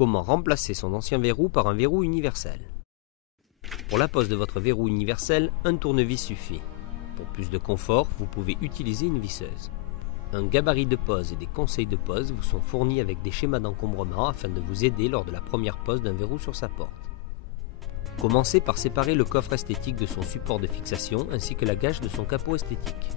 Comment remplacer son ancien verrou par un verrou universel? Pour la pose de votre verrou universel, un tournevis suffit. Pour plus de confort, vous pouvez utiliser une visseuse. Un gabarit de pose et des conseils de pose vous sont fournis avec des schémas d'encombrement afin de vous aider lors de la première pose d'un verrou sur sa porte. Commencez par séparer le coffre esthétique de son support de fixation ainsi que la gâche de son capot esthétique.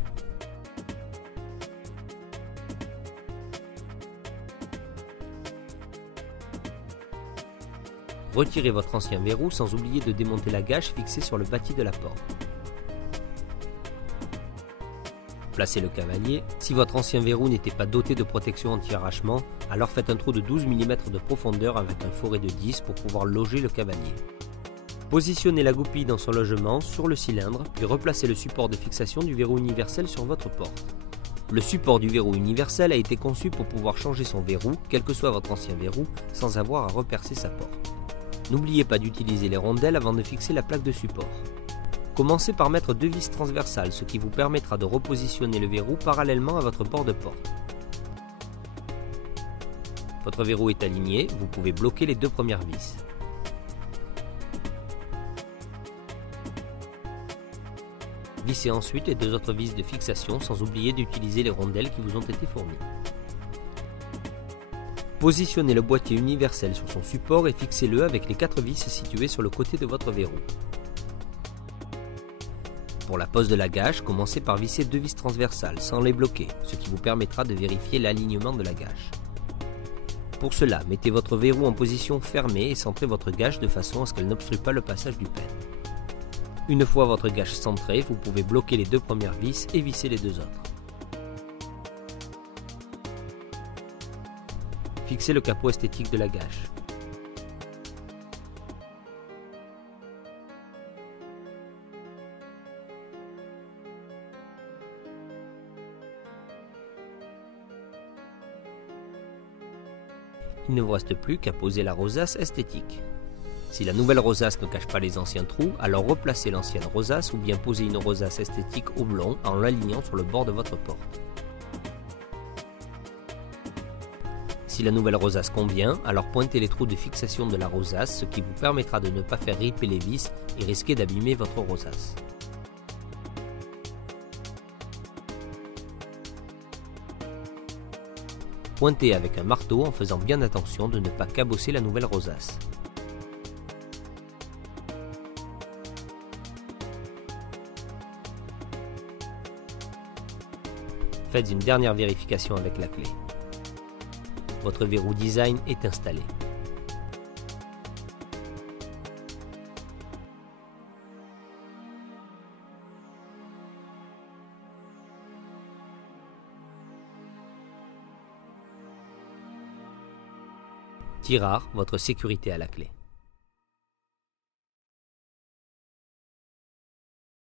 Retirez votre ancien verrou sans oublier de démonter la gâche fixée sur le bâti de la porte. Placez le cavalier. Si votre ancien verrou n'était pas doté de protection anti-arrachement, alors faites un trou de 12 mm de profondeur avec un foret de 10 pour pouvoir loger le cavalier. Positionnez la goupille dans son logement sur le cylindre, puis replacez le support de fixation du verrou universel sur votre porte. Le support du verrou universel a été conçu pour pouvoir changer son verrou, quel que soit votre ancien verrou, sans avoir à repercer sa porte. N'oubliez pas d'utiliser les rondelles avant de fixer la plaque de support. Commencez par mettre 2 vis transversales, ce qui vous permettra de repositionner le verrou parallèlement à votre port de porte. Votre verrou est aligné, vous pouvez bloquer les 2 premières vis. Vissez ensuite les 2 autres vis de fixation sans oublier d'utiliser les rondelles qui vous ont été fournies. Positionnez le boîtier universel sur son support et fixez-le avec les 4 vis situées sur le côté de votre verrou. Pour la pose de la gâche, commencez par visser 2 vis transversales sans les bloquer, ce qui vous permettra de vérifier l'alignement de la gâche. Pour cela, mettez votre verrou en position fermée et centrez votre gâche de façon à ce qu'elle n'obstrue pas le passage du peigne. Une fois votre gâche centrée, vous pouvez bloquer les 2 premières vis et visser les 2 autres. Fixez le capot esthétique de la gâche. Il ne vous reste plus qu'à poser la rosace esthétique. Si la nouvelle rosace ne cache pas les anciens trous, alors replacez l'ancienne rosace ou bien posez une rosace esthétique oblong en l'alignant sur le bord de votre porte. Si la nouvelle rosace convient, alors pointez les trous de fixation de la rosace, ce qui vous permettra de ne pas faire riper les vis et risquer d'abîmer votre rosace. Pointez avec un marteau en faisant bien attention de ne pas cabosser la nouvelle rosace. Faites une dernière vérification avec la clé. Votre verrou design est installé. Tirard, votre sécurité à la clé.